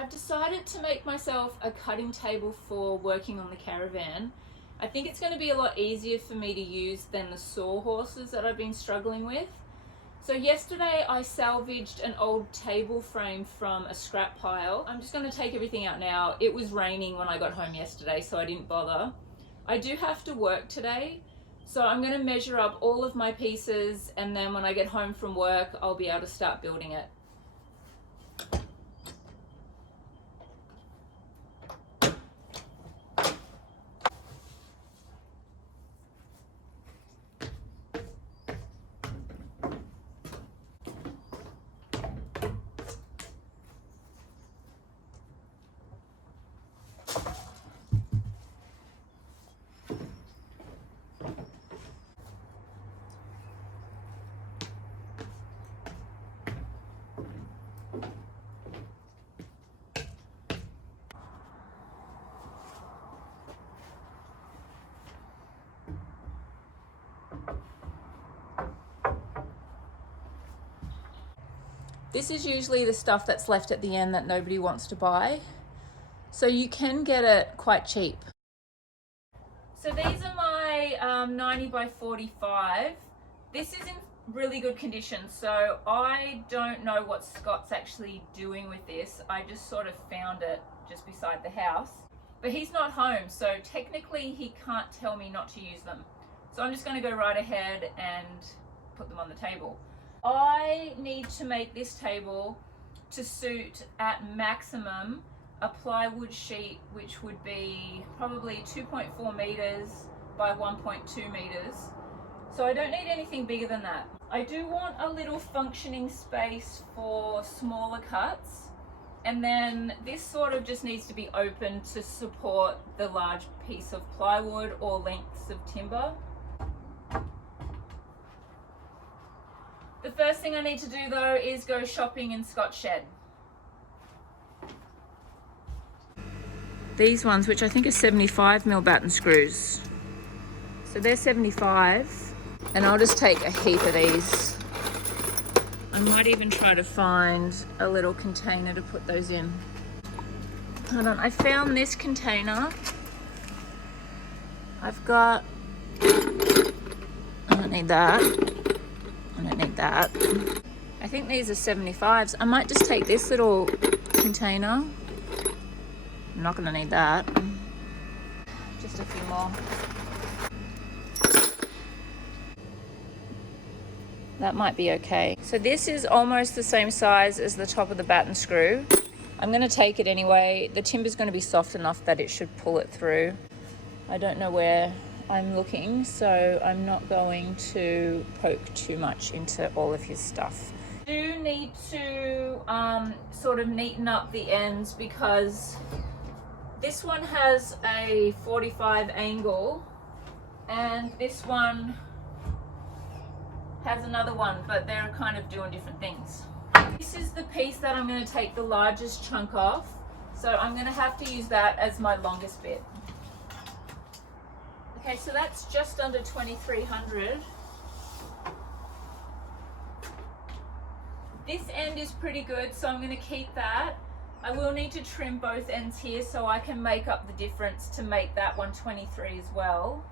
I've decided to make myself a cutting table for working on the caravan. I think it's going to be a lot easier for me to use than the sawhorses that I've been struggling with. So yesterday I salvaged an old table frame from a scrap pile. I'm just going to take everything out now. It was raining when I got home yesterday, so I didn't bother. I do have to work today, so I'm going to measure up all of my pieces, and then when I get home from work I'll be able to start building it. This is usually the stuff that's left at the end that nobody wants to buy, so you can get it quite cheap. So these are my 90 by 45. This is in really good condition, so I don't know what Scott's actually doing with this. I just sort of found it just beside the house. But he's not home, so technically he can't tell me not to use them. So I'm just going to go right ahead and put them on the table. I need to make this table to suit at maximum a plywood sheet, which would be probably 2.4 meters by 1.2 meters. So I don't need anything bigger than that. I do want a little functioning space for smaller cuts, and then this sort of just needs to be open to support the large piece of plywood or lengths of timber. The first thing I need to do though is go shopping in Scott's shed. These ones, which I think are 75mm batten screws. So they're 75, and I'll just take a heap of these. I might even try to find a little container to put those in. Hold on, I found this container. I've got, I don't need that. I don't need that. I think these are 75s. I might just take this little container. I'm not gonna need that. Just a few more. That might be okay. So this is almost the same size as the top of the batten screw. I'm gonna take it anyway. The timber's gonna be soft enough that it should pull it through. I don't know where I'm looking, so I'm not going to poke too much into all of his stuff. I do need to sort of neaten up the ends, because this one has a 45 angle and this one has another one, but they're kind of doing different things. This is the piece that I'm going to take the largest chunk off, so I'm going to have to use that as my longest bit. Okay, so that's just under 2300. This end is pretty good, so I'm going to keep that. I will need to trim both ends here so I can make up the difference to make that 123 as well.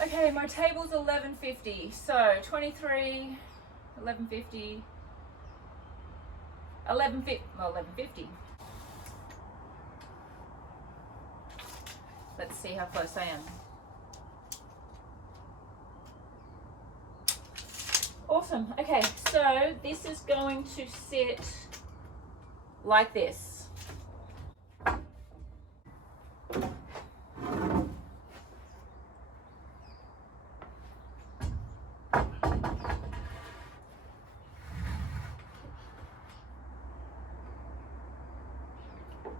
Okay, my table's 1150, so 23, 1150, 1150. Let's see how close I am. Awesome. Okay, so this is going to sit like this.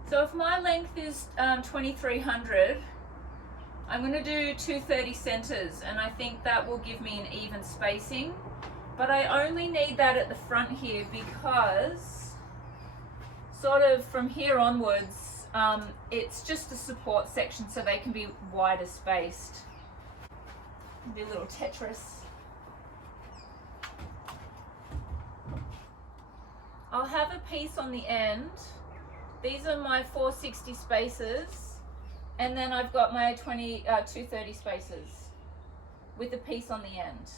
So if my length is 2300, I'm going to do 230 centers, and I think that will give me an even spacing. But I only need that at the front here because sort of from here onwards, it's just a support section, so they can be wider spaced. Do a little Tetris. I'll have a piece on the end These are my 460 spaces, and then I've got my 230 spaces with a piece on the end.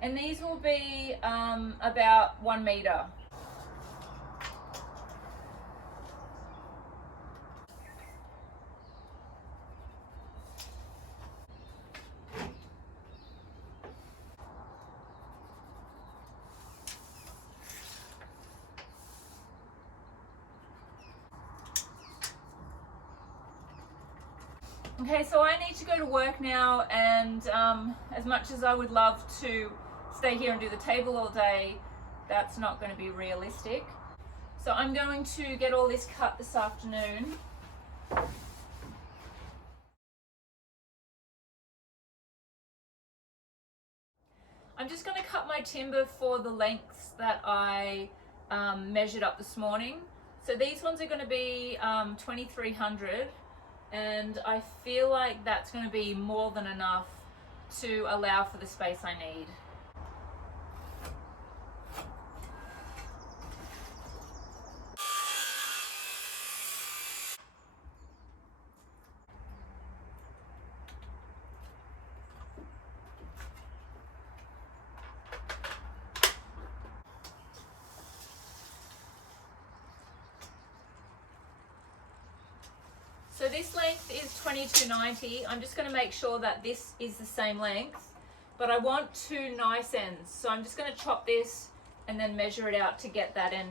And these will be about 1 meter. Okay, so I need to go to work now, and as much as I would love to stay here and do the table all day, that's not going to be realistic. So I'm going to get all this cut this afternoon. I'm just going to cut my timber for the lengths that I measured up this morning. So these ones are going to be 2300. And I feel like that's going to be more than enough to allow for the space I need. So this length is 2290. I'm just going to make sure that this is the same length, but I want 2 nice ends. So I'm just going to chop this and then measure it out to get that end.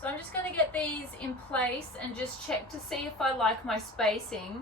So I'm just going to get these in place and just check to see if I like my spacing.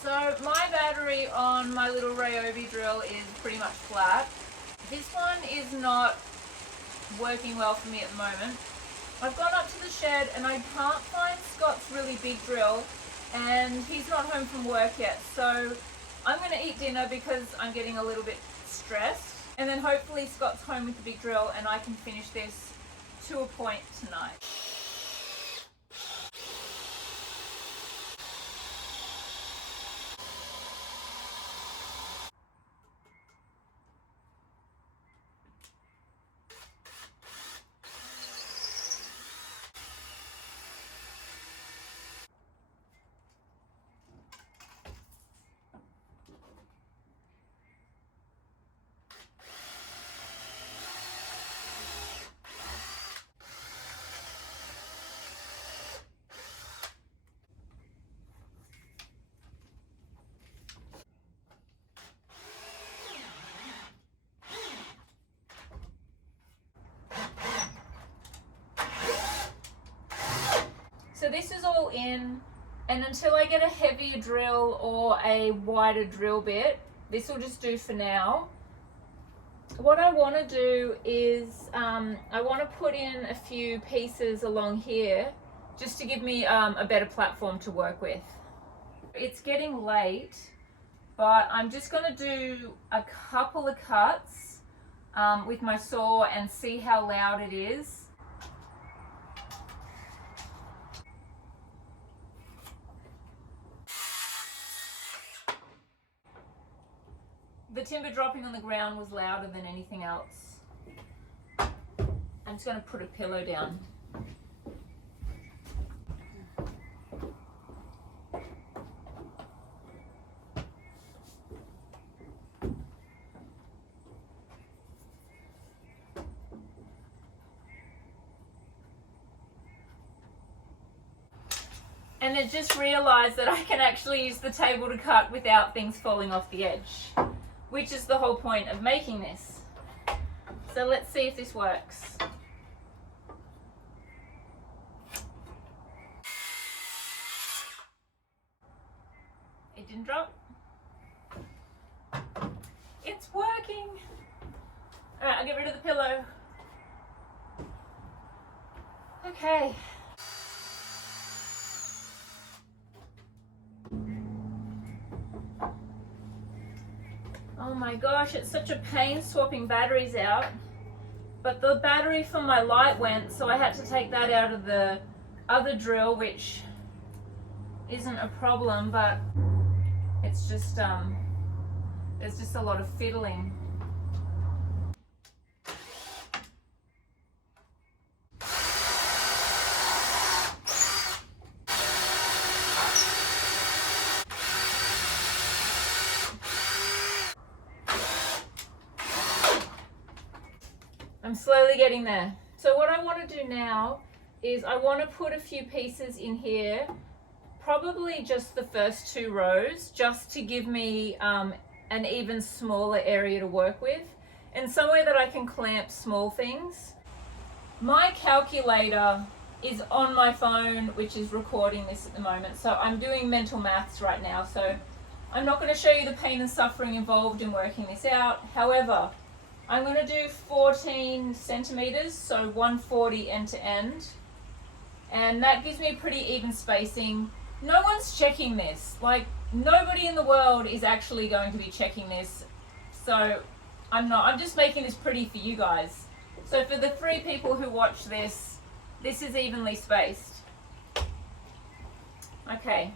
So my battery on my little Ryobi drill is pretty much flat. This one is not working well for me at the moment. I've gone up to the shed and I can't find Scott's really big drill, and he's not home from work yet. So I'm going to eat dinner because I'm getting a little bit stressed, and then hopefully Scott's home with the big drill and I can finish this to a point tonight. So this is all in, and until I get a heavier drill or a wider drill bit, this will just do for now. what I want to do is I want to put in a few pieces along here just to give me a better platform to work with. It's getting late, but I'm just going to do a couple of cuts with my saw and see how loud it is. The timber dropping on the ground was louder than anything else. I'm just going to put a pillow down. And I just realised that I can actually use the table to cut without things falling off the edge, which is the whole point of making this. So let's see if this works. It didn't drop. It's working. All right, I'll get rid of the pillow. Okay. Oh my gosh, it's such a pain swapping batteries out. But the battery for my light went, so I had to take that out of the other drill, which isn't a problem, but it's just, there's just a lot of fiddling. I'm slowly getting there. So what I want to do now is I want to put a few pieces in here, probably just the first 2 rows, just to give me an even smaller area to work with and somewhere that I can clamp small things. My calculator is on my phone, which is recording this at the moment, so I'm doing mental maths right now, so I'm not going to show you the pain and suffering involved in working this out. However, I'm going to do 14 centimeters, so 140 end to end, and that gives me a pretty even spacing. No one's checking this, like nobody in the world is actually going to be checking this, so I'm just making this pretty for you guys. So for the 3 people who watch this, this is evenly spaced. Okay.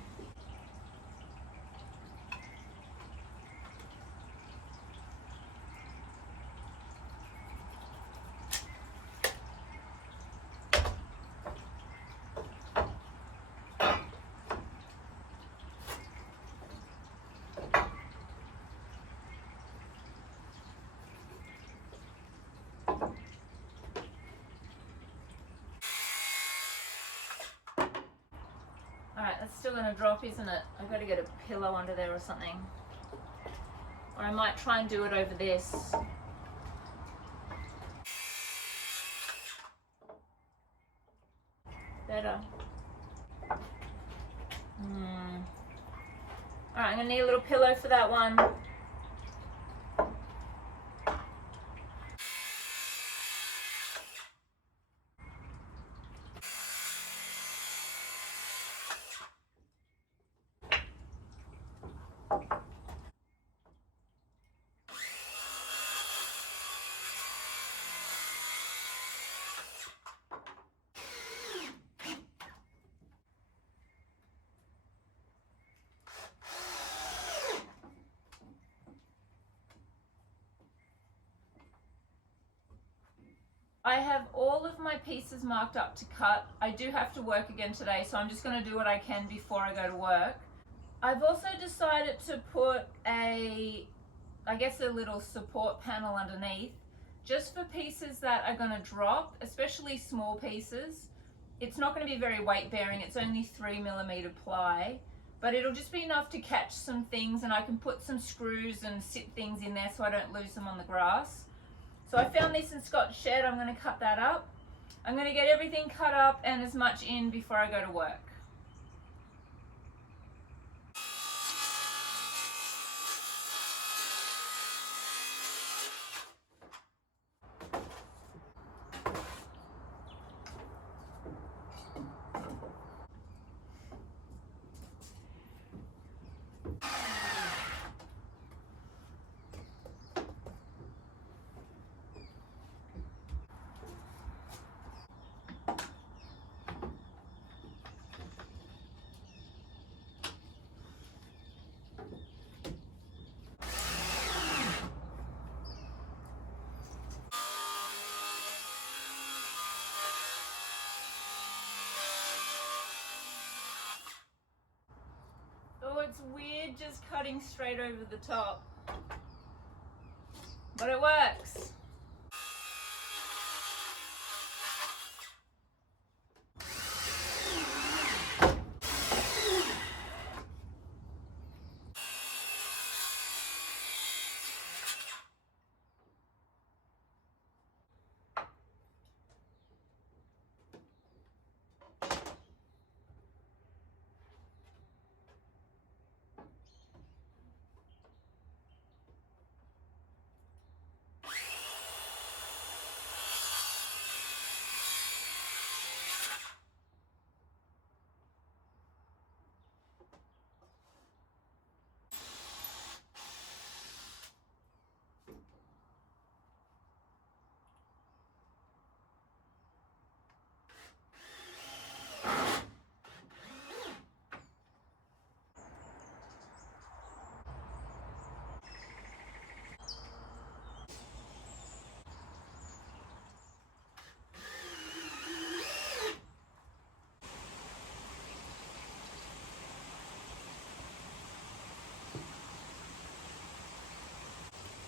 Alright, that's still going to drop, isn't it? I've got to get a pillow under there or something. Or I might try and do it over this. Better. Alright, I'm going to need a little pillow for that one. I have all of my pieces marked up to cut. I do have to work again today, so I'm just going to do what I can before I go to work. I've also decided to put a little support panel underneath, just for pieces that are going to drop, especially small pieces. It's not going to be very weight bearing, it's only 3mm ply, but it'll just be enough to catch some things, and I can put some screws and sit things in there so I don't lose them on the grass. So I found this in Scott's shed. I'm going to cut that up. I'm going to get everything cut up and as much in before I go to work. weird just cutting straight over the top, but it works.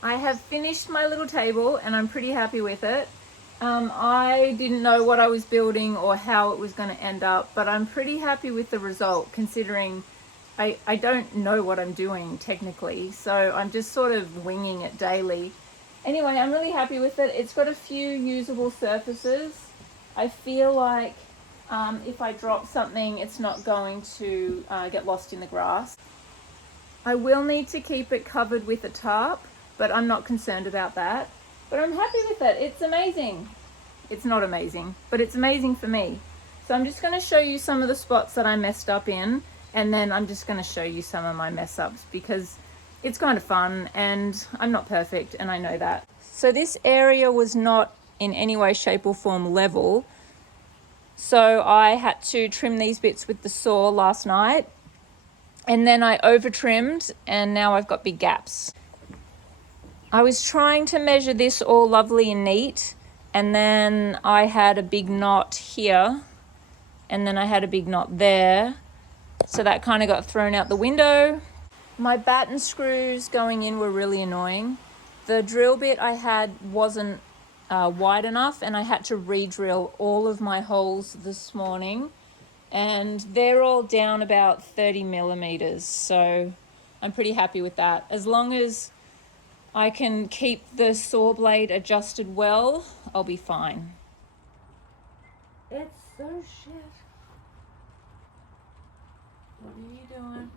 I have finished my little table and I'm pretty happy with it. I didn't know what I was building or how it was going to end up, but I'm pretty happy with the result considering I don't know what I'm doing technically, so I'm just sort of winging it daily. Anyway, I'm really happy with it. It's got a few usable surfaces. I feel like if I drop something, it's not going to get lost in the grass. I will need to keep it covered with a tarp, but I'm not concerned about that. But I'm happy with it. It's amazing. It's not amazing, but it's amazing for me. So I'm just going to show you some of the spots that I messed up in, and then I'm just going to show you some of my mess ups because it's kind of fun and I'm not perfect and I know that. So this area was not in any way, shape or form level. So I had to trim these bits with the saw last night, and then I over trimmed and now I've got big gaps. I was trying to measure this all lovely and neat, and then I had a big knot here and then I had a big knot there. So that kind of got thrown out the window. My batten screws going in were really annoying. The drill bit I had wasn't wide enough and I had to re-drill all of my holes this morning, and they're all down about 30 millimeters. So I'm pretty happy with that. As long as I can keep the saw blade adjusted well, I'll be fine. It's so shit. What are you doing?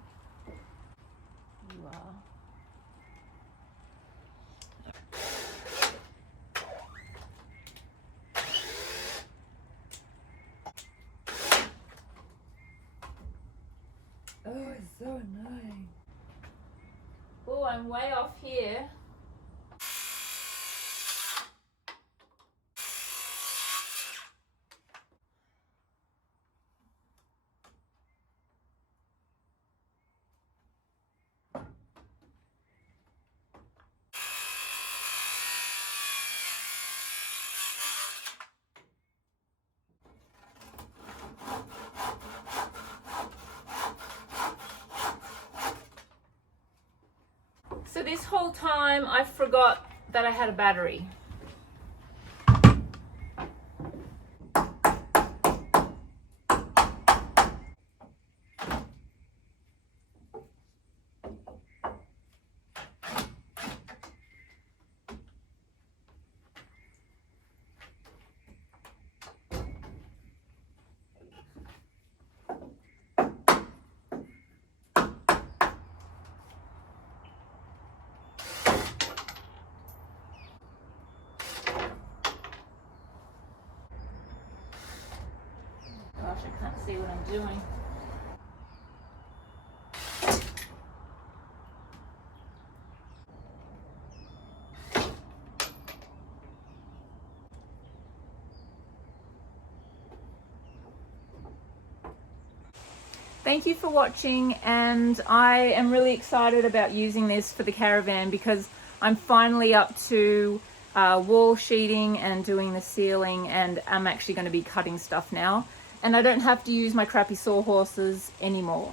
You are. Oh, it's so annoying. Oh, I'm way off here. So this whole time I forgot that I had a battery. Gosh, I can't see what I'm doing. Thank you for watching, and I am really excited about using this for the caravan because I'm finally up to wall sheeting and doing the ceiling, and I'm actually going to be cutting stuff now, and I don't have to use my crappy sawhorses anymore.